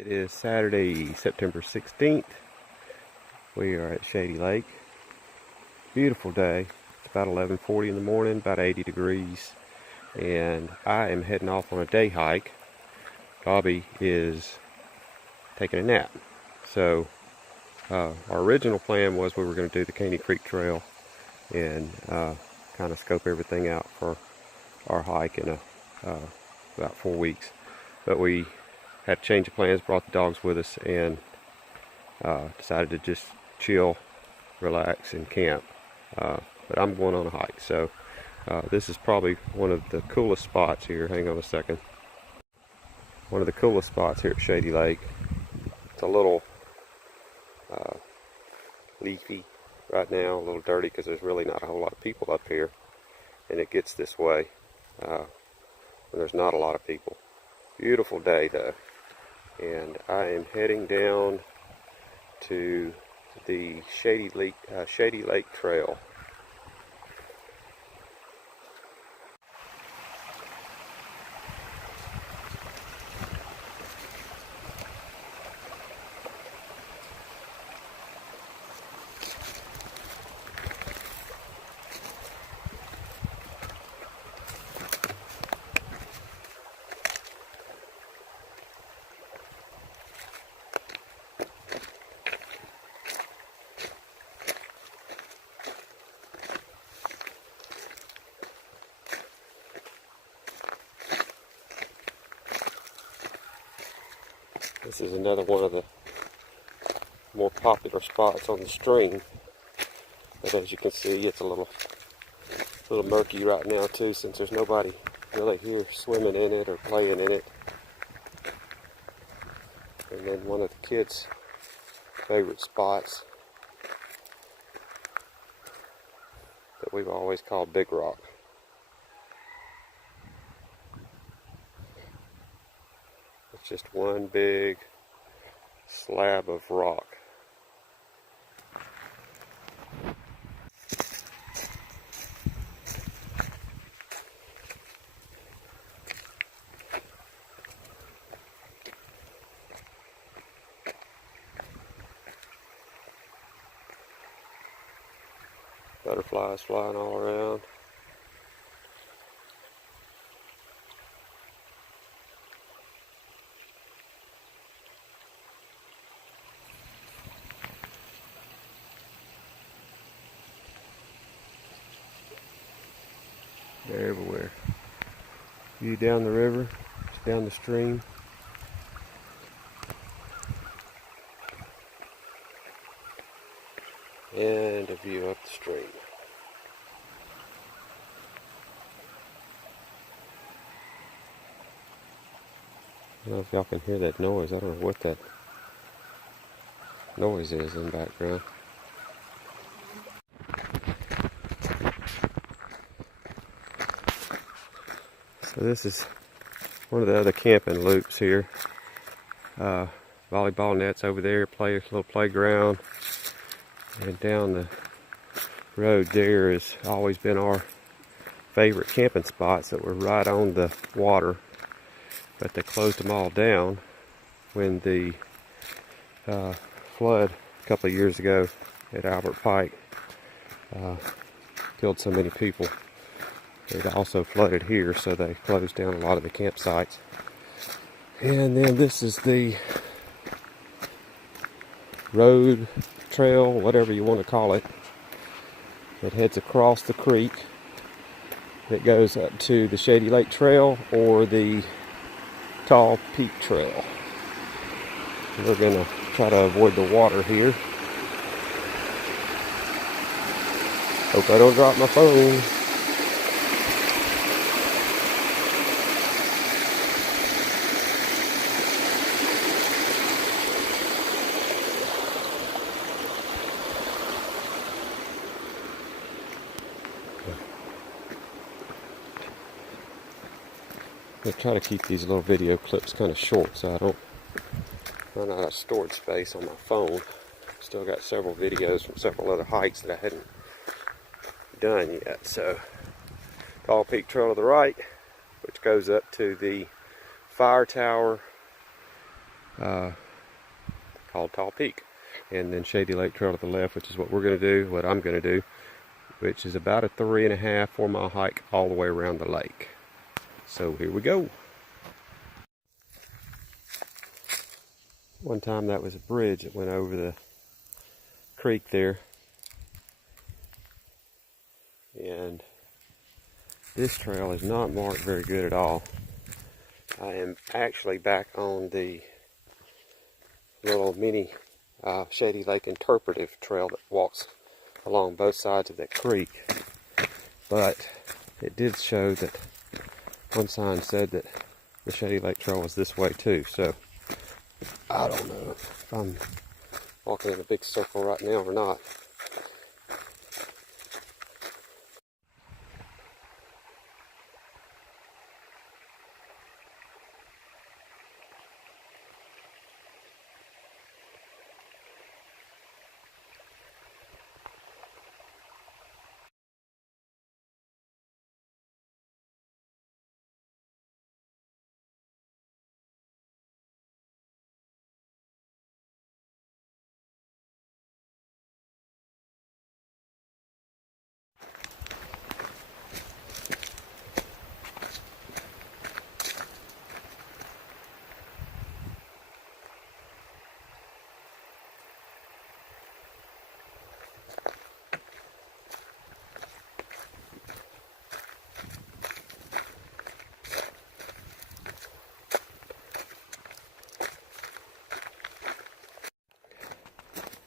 It is Saturday, September 16th. We are at Shady Lake. Beautiful day. It's about 11:40 in the morning, about 80 degrees. And I am heading off on a day hike. Bobby is taking a nap. So our original plan was we were going to do the Caney Creek Trail and kind of scope everything out for our hike in about 4 weeks. But we had to change the plans, brought the dogs with us, and decided to just chill, relax, and camp. But I'm going on a hike, so this is probably one of the coolest spots here. Hang on a second. One of the coolest spots here at Shady Lake. It's a little leafy right now, a little dirty because there's really not a whole lot of people up here, and it gets this way when there's not a lot of people. Beautiful day though, and I am heading down to the Shady Lake Trail. This is another one of the more popular spots on the stream, but as you can see, it's a little murky right now too, since there's nobody really here swimming in it or playing in it. And then one of the kids' favorite spots that we've always called Big Rock. It's just one big slab of rock. Butterflies flying all around. They're everywhere. View down the river, just down the stream. And a view up the stream. I don't know if y'all can hear that noise. I don't know what that noise is in the background. So this is one of the other camping loops here. Volleyball nets over there, little playground. And down the road there has always been our favorite camping spots that were right on the water. But they closed them all down when the flood a couple of years ago at Albert Pike killed so many people. It also flooded here, so they closed down a lot of the campsites. And then this is the road, trail, whatever you want to call it. It heads across the creek. It goes up to the Shady Lake Trail or the Tall Peak Trail. We're going to try to avoid the water here. Hope I don't drop my phone. I try to keep these little video clips kind of short so I don't run out of storage space on my phone. Still got several videos from several other hikes that I hadn't done yet. So, Tall Peak Trail to the right, which goes up to the fire tower called Tall Peak. And then Shady Lake Trail to the left, which is what we're going to do, what I'm going to do, which is about a 3.5, 4 mile hike all the way around the lake. So here we go. One time that was a bridge that went over the creek there. And this trail is not marked very good at all. I am actually back on the little mini Shady Lake interpretive trail that walks along both sides of that creek. But it did show that one sign said that the Shady Lake Trail was this way too. So I don't know if I'm walking in a big circle right now or not.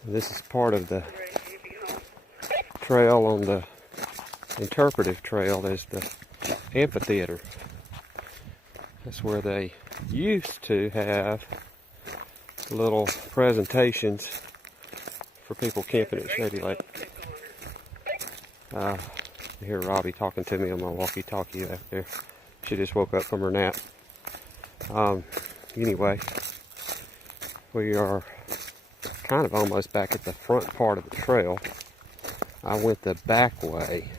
This is part of the trail on the interpretive trail. There's the amphitheater. That's where they used to have little presentations for people camping at Shady Lake. I hear Robbie talking to me on my walkie-talkie back there. She just woke up from her nap. Anyway, we are kind of almost back at the front part of the trail. I went the back way,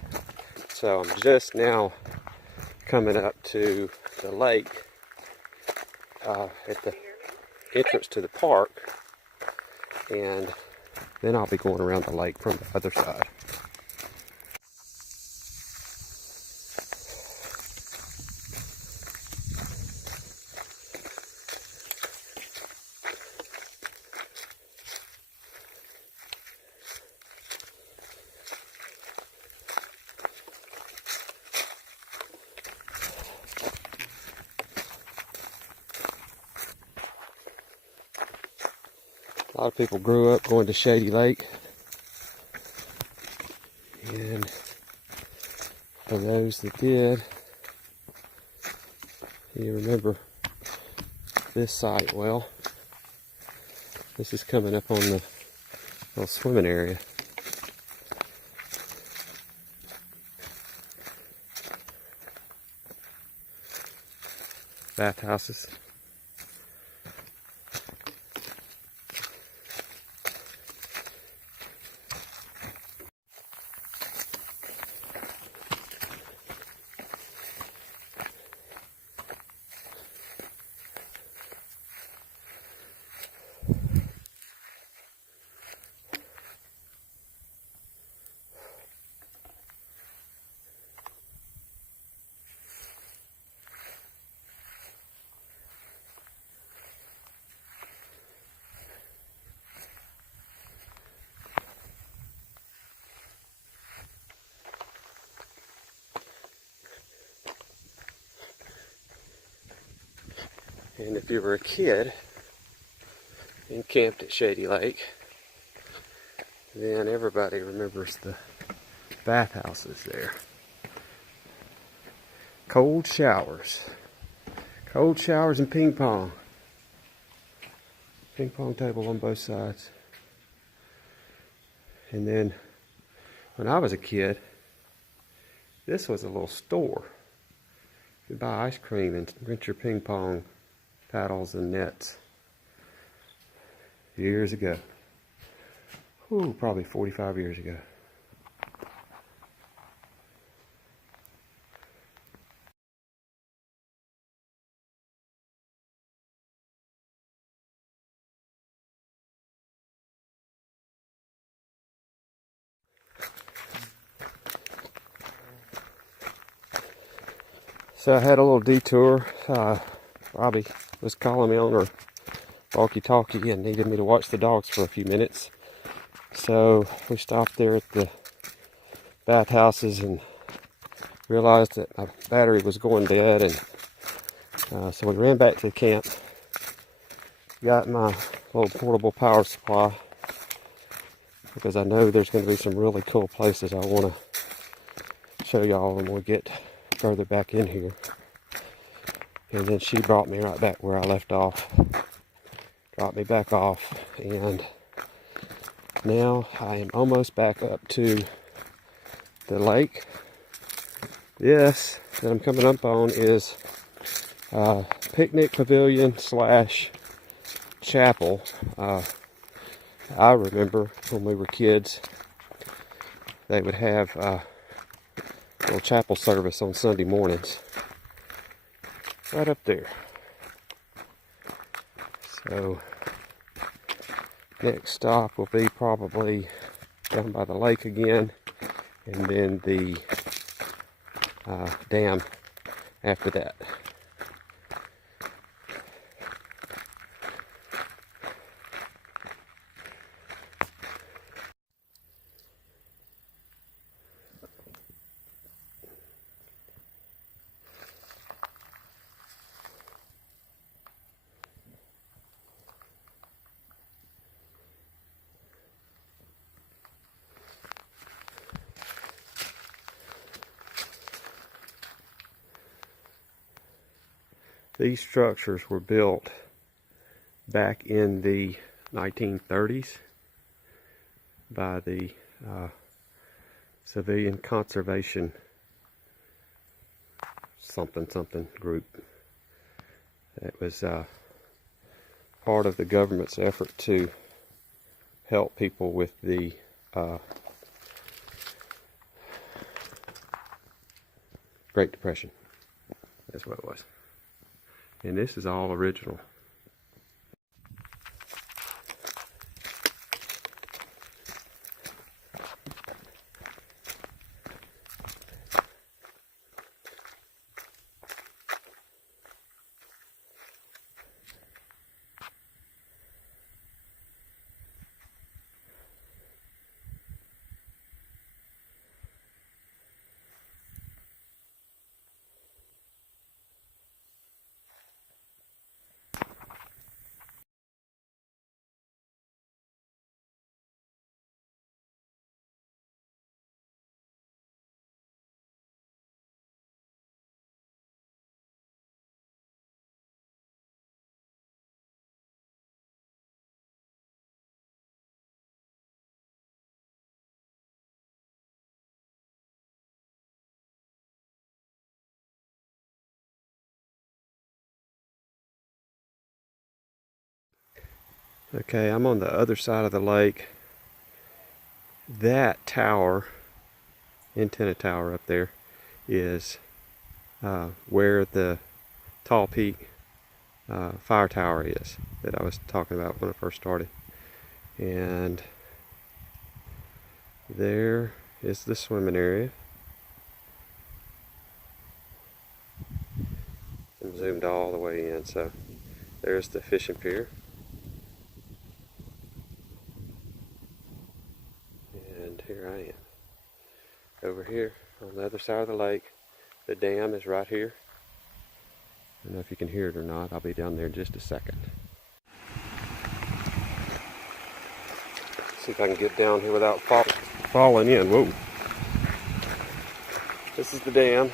so I'm just now coming up to the lake at the entrance to the park, and then I'll be going around the lake from the other side. A lot of people grew up going to Shady Lake, and for those that did, you remember this site well. This is coming up on the little swimming area. Bathhouses. And if you were a kid and camped at Shady Lake, then everybody remembers the bathhouses there. Cold showers. Cold showers and ping pong. Ping pong table on both sides. And then when I was a kid, this was a little store. You could buy ice cream and rent your ping pong paddles and nets. Years ago. Ooh, probably 45 years ago. So I had a little detour. Robbie was calling me on her walkie-talkie and needed me to watch the dogs for a few minutes. So we stopped there at the bathhouses and realized that my battery was going dead, and so we ran back to the camp, got my little portable power supply, because I know there's going to be some really cool places I want to show y'all when we get further back in here. And then she brought me right back where I left off, dropped me back off, and now I am almost back up to the lake. This that I'm coming up on is picnic pavilion slash chapel. I remember when we were kids, they would have a little chapel service on Sunday mornings. Right up there. So, next stop will be probably down by the lake again, and then the dam after that. These structures were built back in the 1930s by the Civilian Conservation something group. It was part of the government's effort to help people with the Great Depression. That's what it was. And this is all original. Okay, I'm on the other side of the lake. That tower, antenna tower up there, is where the Tall Peak fire tower is that I was talking about when I first started. And there is the swimming area. I'm zoomed all the way in, so there's the fishing pier. And here I am. Over here on the other side of the lake, the dam is right here. I don't know if you can hear it or not. I'll be down there in just a second. See if I can get down here without falling in. Whoa. This is the dam.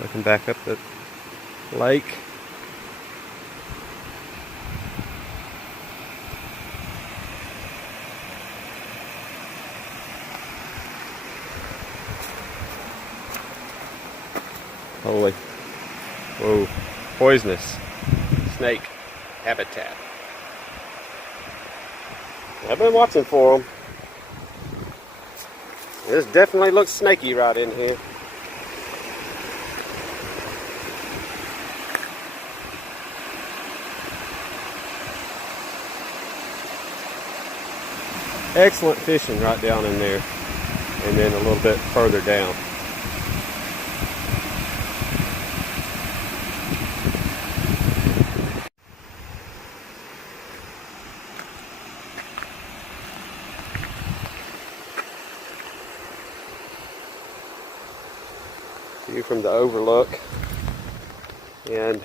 Looking back up the lake. Holy, whoa, poisonous snake habitat. I've been watching for them. This definitely looks snaky right in here. Excellent fishing right down in there, and then a little bit further down. View from the overlook, and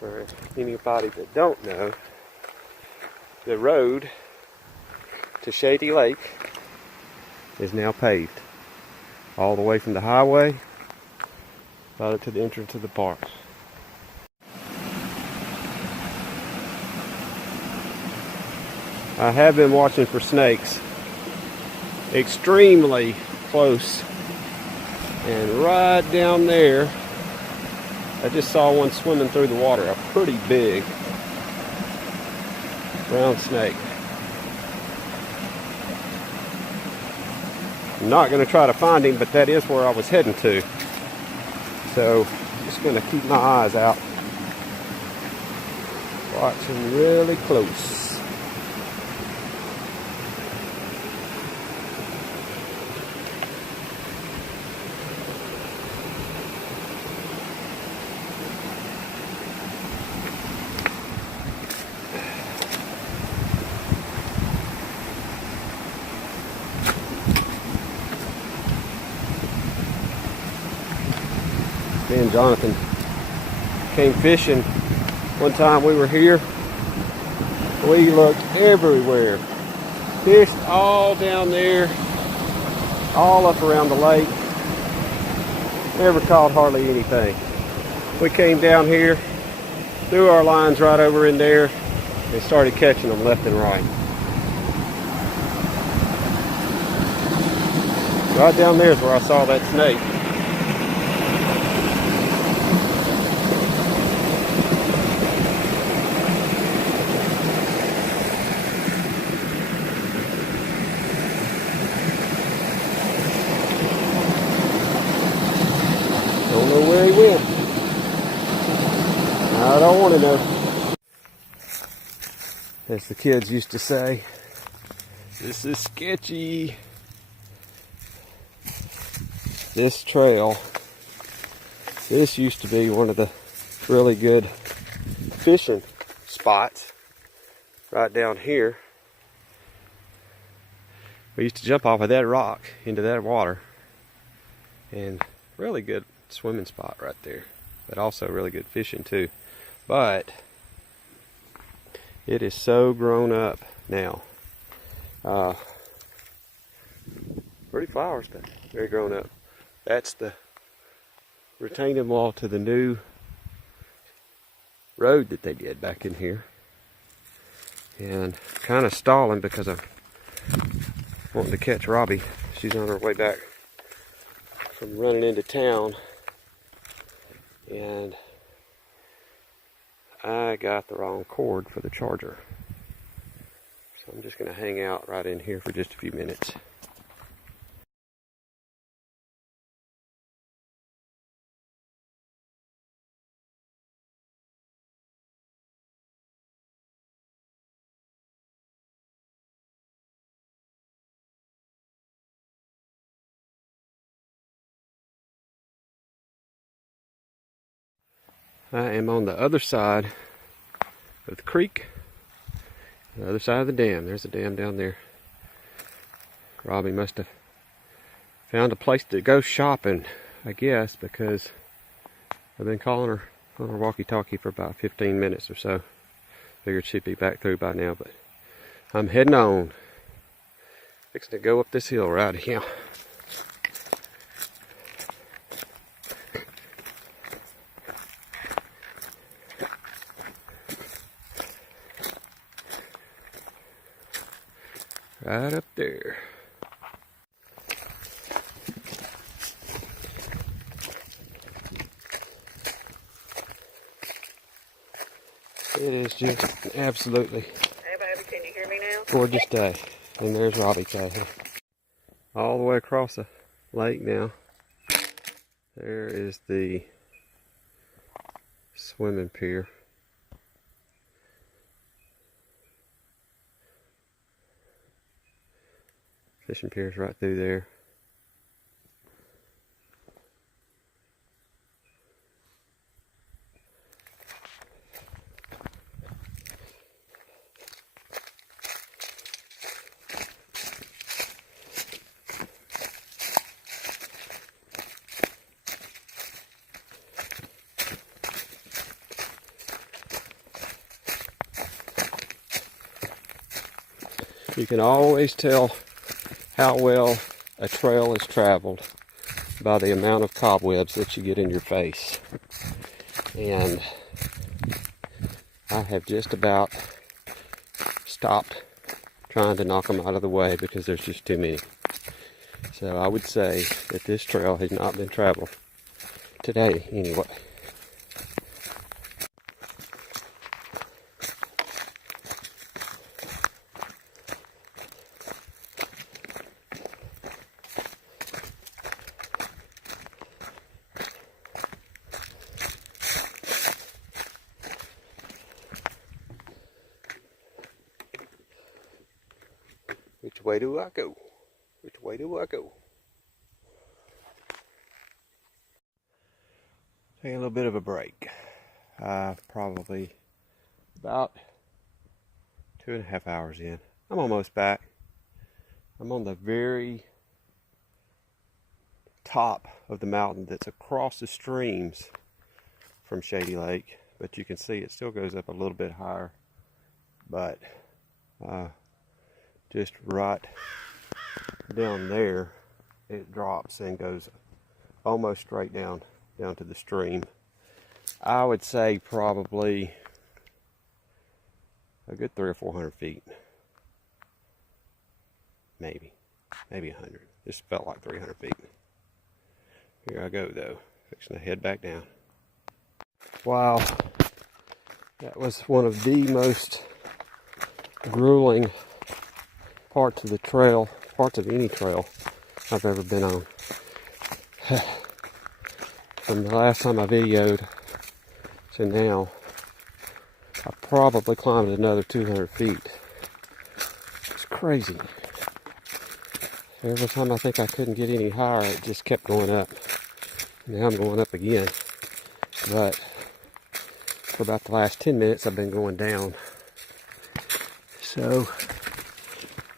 for anybody that don't know, the road to Shady Lake is now paved all the way from the highway right up to the entrance of the park. I have been watching for snakes extremely close, and right down there I just saw one swimming through the water, a pretty big brown snake. I'm not going to try to find him, but that is where I was heading to. So I'm just going to keep my eyes out, watching really close. Me and Jonathan came fishing one time we were here. We looked everywhere. Fished all down there, all up around the lake. Never caught hardly anything. We came down here, threw our lines right over in there, and started catching them left and right. Right down there is where I saw that snake. Don't know where he went. I don't want to know. As the kids used to say, this is sketchy. This trail, this used to be one of the really good fishing spots right down here. We used to jump off of that rock into that water, and really good swimming spot right there, but also really good fishing too. But it is so grown up now. Pretty flowers, but very grown up. That's the retaining wall to the new road that they did back in here. And kind of stalling because I'm wanting to catch Robbie. She's on her way back from running into town. And I got the wrong cord for the charger. So I'm just going to hang out right in here for just a few minutes. I am on the other side of the creek, the other side of the dam. There's a dam down there. Robbie must have found a place to go shopping, I guess, because I've been calling her on her walkie-talkie for about 15 minutes or so. Figured she'd be back through by now, but I'm heading on. Fixing to go up this hill right here. Right up there. It is just absolutely Gorgeous day. And there's Robbie Taylor. All the way across the lake now. There is the swimming pier. Fishing pier's right through there. You can always tell how well a trail is traveled by the amount of cobwebs that you get in your face. And I have just about stopped trying to knock them out of the way because there's just too many. So I would say that this trail has not been traveled today anyway. Which way do I go? Which way do I go? Take a little bit of a break. Probably about 2.5 hours in. I'm almost back. I'm on the very top of the mountain that's across the streams from Shady Lake. But you can see it still goes up a little bit higher. But just right down there, it drops and goes almost straight down to the stream. I would say probably a good 300 or 400 feet, maybe 100. This felt like 300 feet. Here I go though, fixing to head back down. Wow, that was one of the most grueling parts of the trail, parts of any trail I've ever been on. From the last time I videoed to now, I probably climbed another 200 feet. It's crazy. Every time I think I couldn't get any higher, it just kept going up. Now I'm going up again. But for about the last 10 minutes, I've been going down. So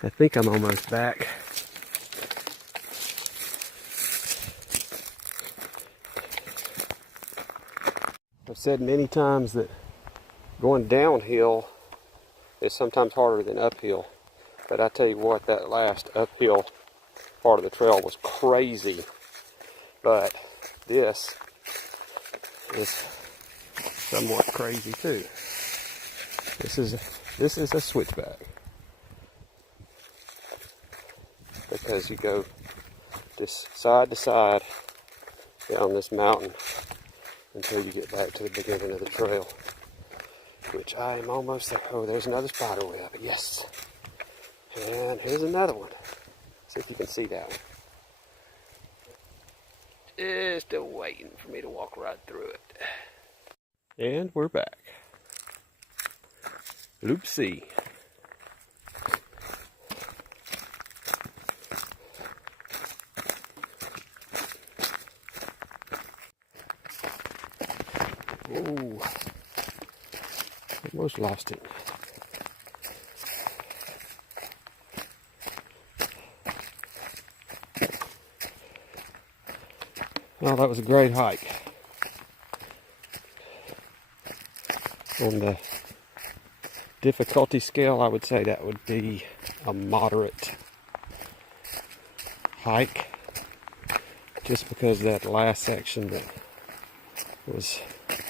I think I'm almost back. I've said many times that going downhill is sometimes harder than uphill. But I tell you what, that last uphill part of the trail was crazy. But this is somewhat crazy too. This is a switchback. Because you go just side to side down this mountain until you get back to the beginning of the trail, which I am almost there. Oh, there's another spider web. Yes. And here's another one. See if you can see that one. Just still waiting for me to walk right through it. And we're back. Oopsie. Oh, almost lost it. Well, that was a great hike. On the difficulty scale, I would say that would be a moderate hike. Just because that last section that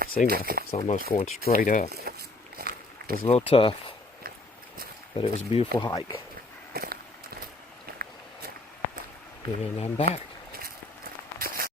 seemed like it was almost going straight up. It was a little tough, but it was a beautiful hike. And I'm back.